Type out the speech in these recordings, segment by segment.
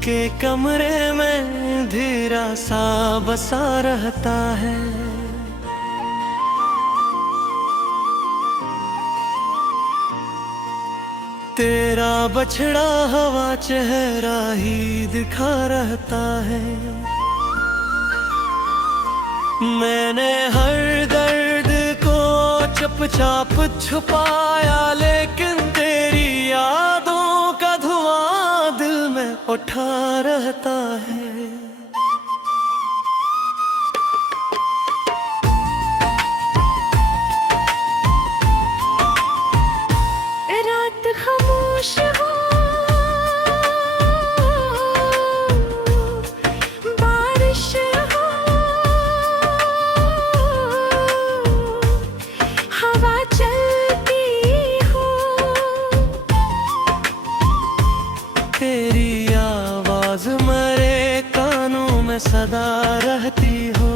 के कमरे में धीरा सा बसा रहता है। तेरा बछड़ा हवा चेहरा ही दिखा रहता है। मैंने हर दर्द को चुपचाप छुपाया, लेकिन तेरी यादों का धुआं दिल में उठा रहता है। रात खामोश हो, बारिश हो, हवा चलती हो, तेरी आवाज मेरे कानों में सदा रहती हो।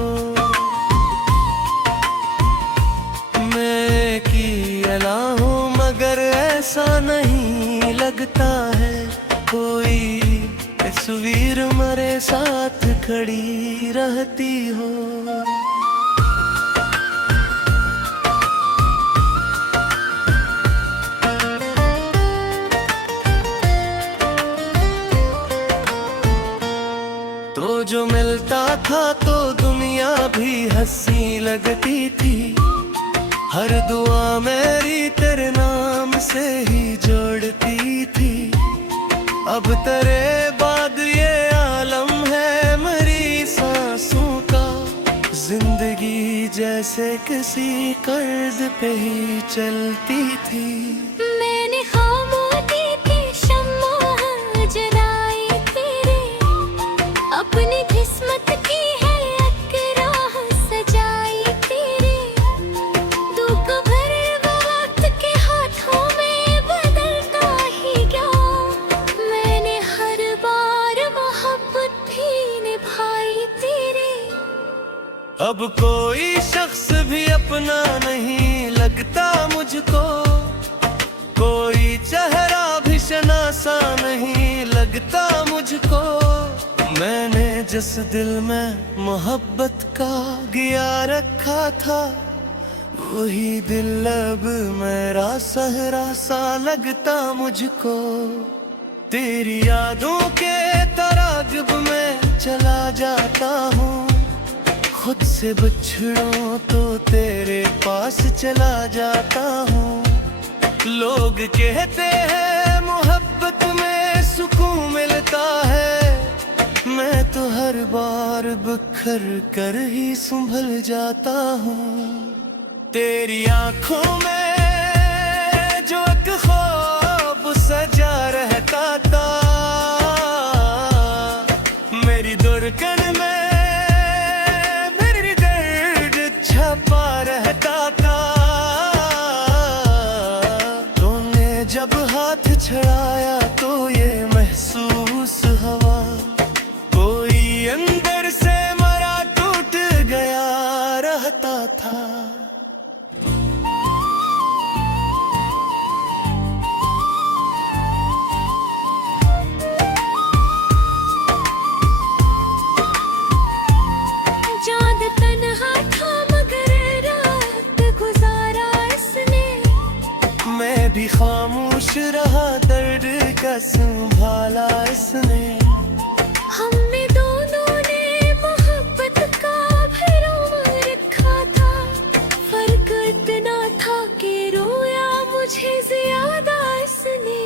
मैं अकेला हूँ मगर ऐसा नहीं लगता है, कोई तस्वीर मेरे साथ खड़ी रहती हो। तो जो मिलता था तो दुनिया भी हंसी लगती थी। हर दुआ मेरी तेरे नाम से ही जोड़ती थी। अब तेरे बाद ये आलम है मेरी सांसों का, जिंदगी जैसे किसी कर्ज पे ही चलती थी। मैंने खामोशी की शम्मा जलाई तेरे, अपनी किस्मत की है अकराह सजाई तेरे। दुख भरे वक्त के हाथों में बदलता ही गया, मैंने हर बार मोहब्बत भी निभाई तेरे। अब कोई शख्स भी अपना नहीं लगता मुझको, कोई चेहरा भी शनासा नहीं लगता मुझको। मैंने जिस दिल में मोहब्बत का गिया रखा था, वही दिल अब मेरा सहरा सा लगता मुझको। तेरी यादों के तराजब में चला जाता हूँ, खुद से बिछड़ूं तो तेरे पास चला जाता हूँ। लोग कहते हैं मोहब्बत में सुकून मिलता है, मैं तो हर बार बिखर कर ही संभल जाता हूँ। तेरी आंखों में जो एक ख्वाब सजा रहता था, मेरी धड़कन में मेरी दर्द छपा रहता था। तूने जब हाथ छड़ाया तो ये महसूस हवा, कोई अंदर से मरा टूट गया रहता था। चाँद तन्हा था मगर रात गुजारा इसने, मैं भी खामोश रहा दर्द का संभाला इसने। हमने दोनों ने मोहब्बत का भरम रखा था, फर्क इतना था कि रोया मुझे ज्यादा इसने।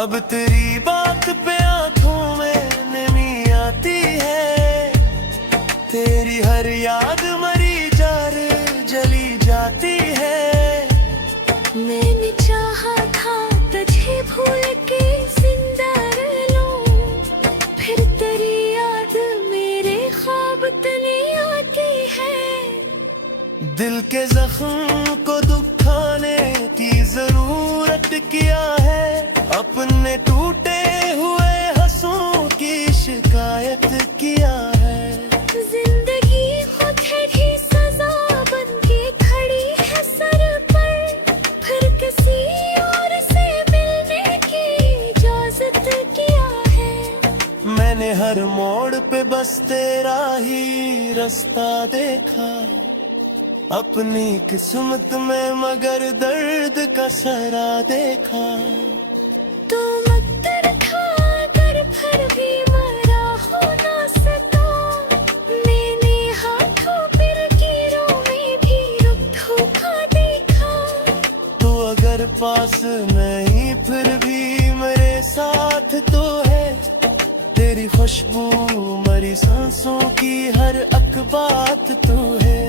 अब तेरी बात पे आंखों में नमी आती है, तेरी हर याद मरी जार जली जाती है। मैंने चाहा था तुझे भूल के जिंदा रह लूं, फिर तेरी याद मेरे ख्वाब तले आती है। दिल के जख्म को दुखाने की जरूरत क्या है, अपने टूटे हुए हंसों की शिकायत किया है। जिंदगी खुद है ही सजा बन के खड़ी है सर पर, फिर किसी और से मिलने की इजाजत किया है। रास्ता देखा अपनी किस्मत में, मगर दर्द का सरा देखा। तू मत रखा कर फिर भी मरा हो ना सका, मैंने हाथों पर गिरों में भी रुक धोखा देखा। तो अगर पास नहीं फिर भी मेरे साथ तो है, तेरी खुशबू मरी सांसों की हर एक बात तो है।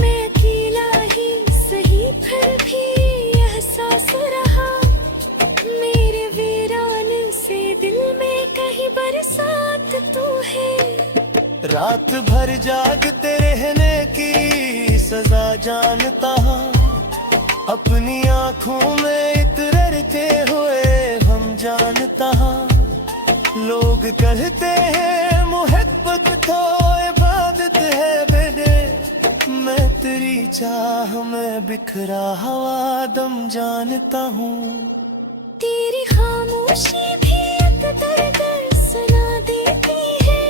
मैं अकेला ही सही फिर भी एहसास रहा, मेरे वीरान से दिल में कहीं बरसात तू है। रात भर जागते रहने की सजा जानता हूँ, अपनी आँखों में इतरते हुए हम जानता हूँ। लोग कहते हैं मोहब्बत तो इबादत है बेटे, मैं तेरी चाह में बिखरा हुआ दम जानता हूँ। तेरी खामोशी भी एक दर्द सुना देती है,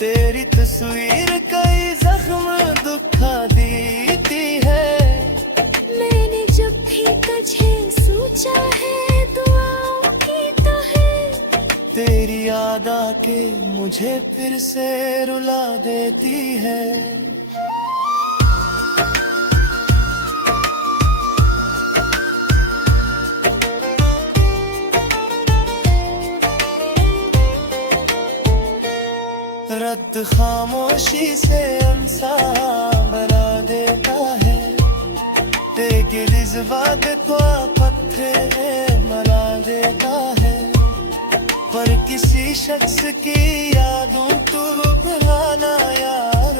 तेरी तस्वीर कई जख्म दुखा देती है। मैंने जब भी तुझे सोचा है दुआओं की तो है, तेरी याद आके मुझे फिर से रुला देती है। रद्द खामोशी से इंसान बना देता है, तेरे जज्बात को पत्थर मरा देता है। पर किसी शख्स की यादों तो भुलाना यार,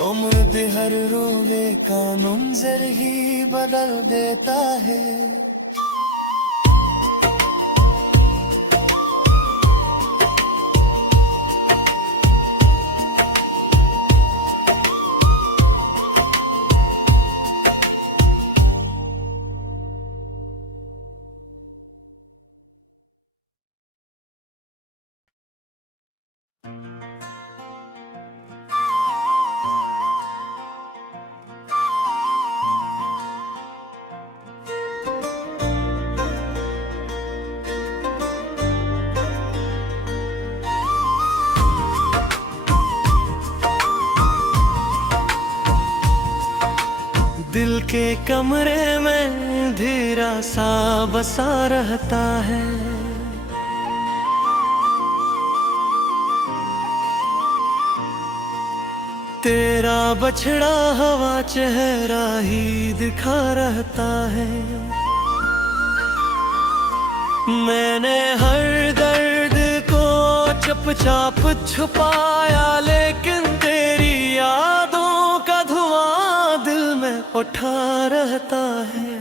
उम्र दे हर रोवे का मंजर ही बदल देता है। दिल के कमरे में धीरा सा बसा रहता है, तेरा बछड़ा हवा चेहरा ही दिखा रहता है। मैंने हर दर्द को चुपचाप छुपाया, लेकिन तेरी यादों का धुआं दिल में उठा रहता है।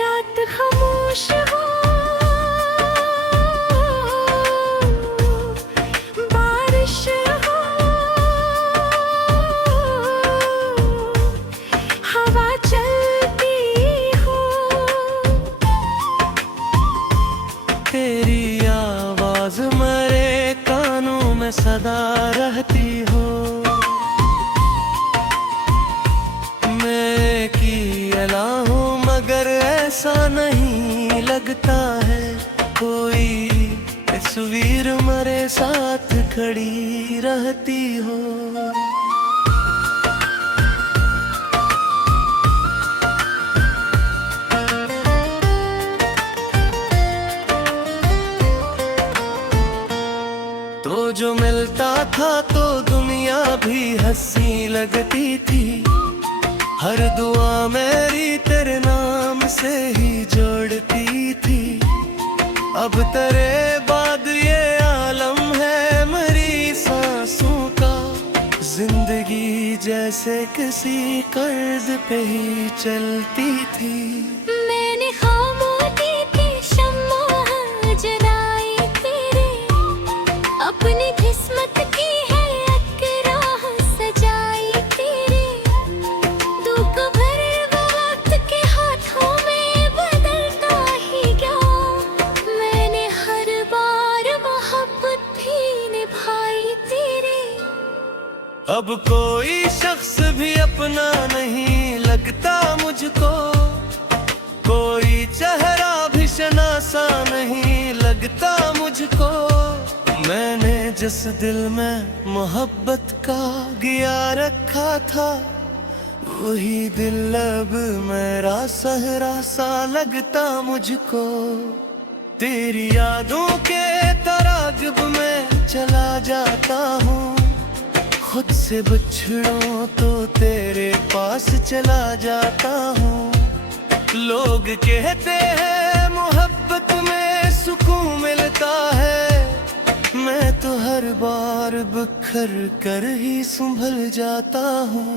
रात खामोश हो, बारिश हो, हवा चलती हो, तेरी आवाज मेरे कानों में सदा रहती हो। मैं अकेला हूँ मगर ऐसा नहीं लगता है, कोई तस्वीर मेरे साथ खड़ी रहती हो। तो जो मिलता था तो दुनिया भी हंसी लगती थी, हर दुआ मेरी तेरे नाम से ही जोड़ती थी। अब तेरे बाद ये आलम है मेरी सांसों का, जिंदगी जैसे किसी कर्ज पे ही चलती थी। मैंने खामोशी की शम्मा जलाई तेरे, अपनी किस्मत की है एक राह सजाई तेरे। दुख भरे वक्त के हाथों में अब कोई शख्स भी अपना नहीं लगता मुझको, कोई चेहरा भी शनासा नहीं लगता मुझको। मैंने जिस दिल में मोहब्बत का गिया रखा था, वही दिल अब मेरा सहरा सा लगता मुझको। तेरी यादों के तरागब में चला जाता हूँ, खुद से बिछड़ूं तो तेरे पास चला जाता हूँ। लोग कहते हैं मोहब्बत में सुकून मिलता है, मैं तो हर बार बिखर कर ही संभल जाता हूँ।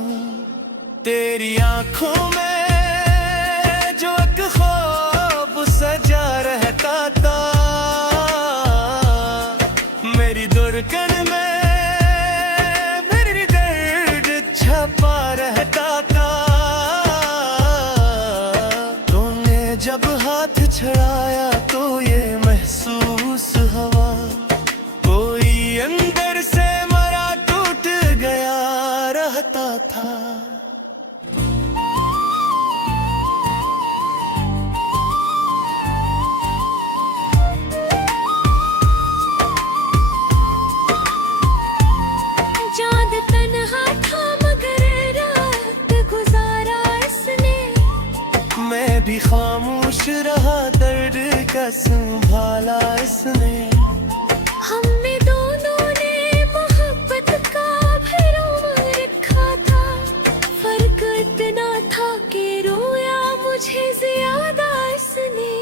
तेरी आंखों में जो एक ख्वाब सजा रहता था, मेरी धड़कन में मेरी दर्द छपा रहता था। तूने जब हाथ छड़ाया तो ये महसूस हवा, कोई अंदर से मरा टूट गया रहता था। चाँद तन्हा था मगर रात गुजारा इसने, मैं भी खामोश रहा दर्द का संभाला इसने। हमने दोनों ने मोहब्बत का भरम रखा था, फर्क इतना था कि रोया मुझे ज्यादा इसने।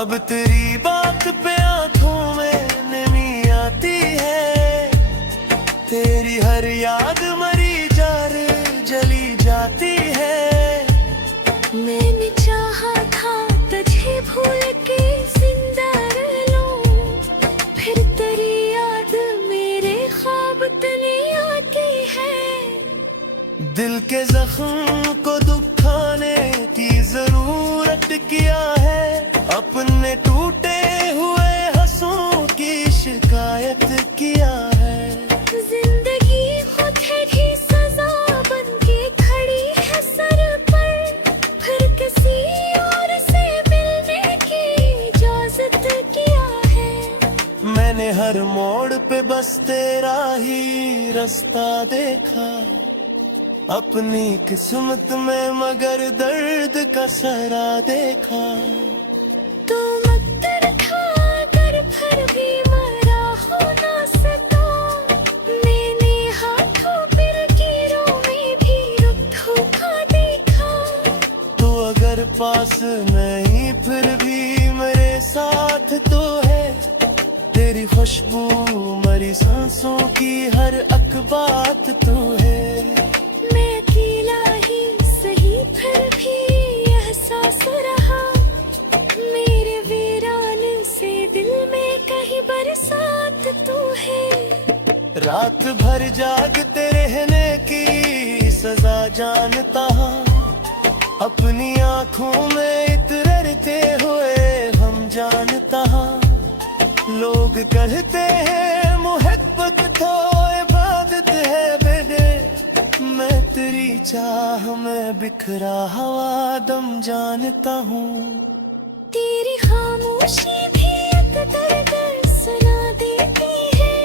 अब तेरी बात पे आंखों में नमी आती है, तेरी हर याद मरी जार जली जाती है। मैंने चाहा था तुझे भूल के जिंदा रह लूं, फिर तेरी याद मेरे ख्वाब तले आती है। दिल के जख्म को दुखाने की जरूरत क्या है, अपने टूटे हुए हंसों की शिकायत किया है। जिंदगी खुद ही सजा बन के खड़ी है सर पर, फिर किसी और से मिलने की इजाजत क्या है। मैंने हर मोड़ पे बस तेरा ही रास्ता देखा, अपनी किस्मत में मगर दर्द का सहरा देखा। तू मत्तर था कर फिर भी मरा हो ना सका, मैंने हाथों पर कीरों में भी रुख धोखा देखा। तो अगर पास नहीं फिर भी मेरे साथ तो है, तेरी खुशबू मरी सांसों की हर अक बात तो है। मैं अकेला ही सही फिर भी एहसास रहा, मेरे वीरान से दिल में कहीं बरसात तू है। रात भर जागते रहने की सजा जानता हूँ, अपनी आँखों में इतरते हुए हम जानता हूँ। लोग कहते हैं मोहब्बत तो इबादत है बेटे, मैं तेरी चाह में बिखरा हवा दम जानता हूँ। तेरी खामोशी भी एक दर्द सुना देती है,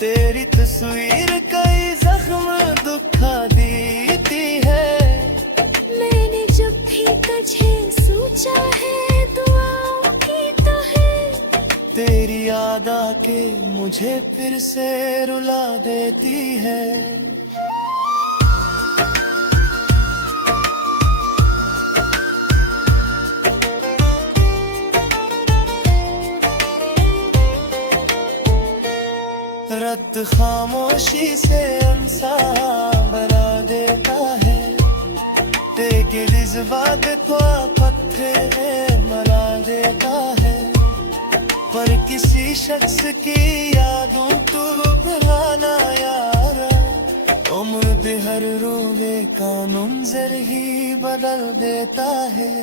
तेरी तस्वीर कई जख्म दुखा देती है। मैंने जब भी तुझे सोचा है दुआओं की तो है, तेरी याद आके मुझे फिर से रुला देती है। रद्द खामोशी से इंसान बना देता है, तेरे जज्बात को पत्थर मरा देता है। पर किसी शख्स की यादों तो भुलाना यार, उम्र दे हर रोवे का मंजर ही बदल देता है।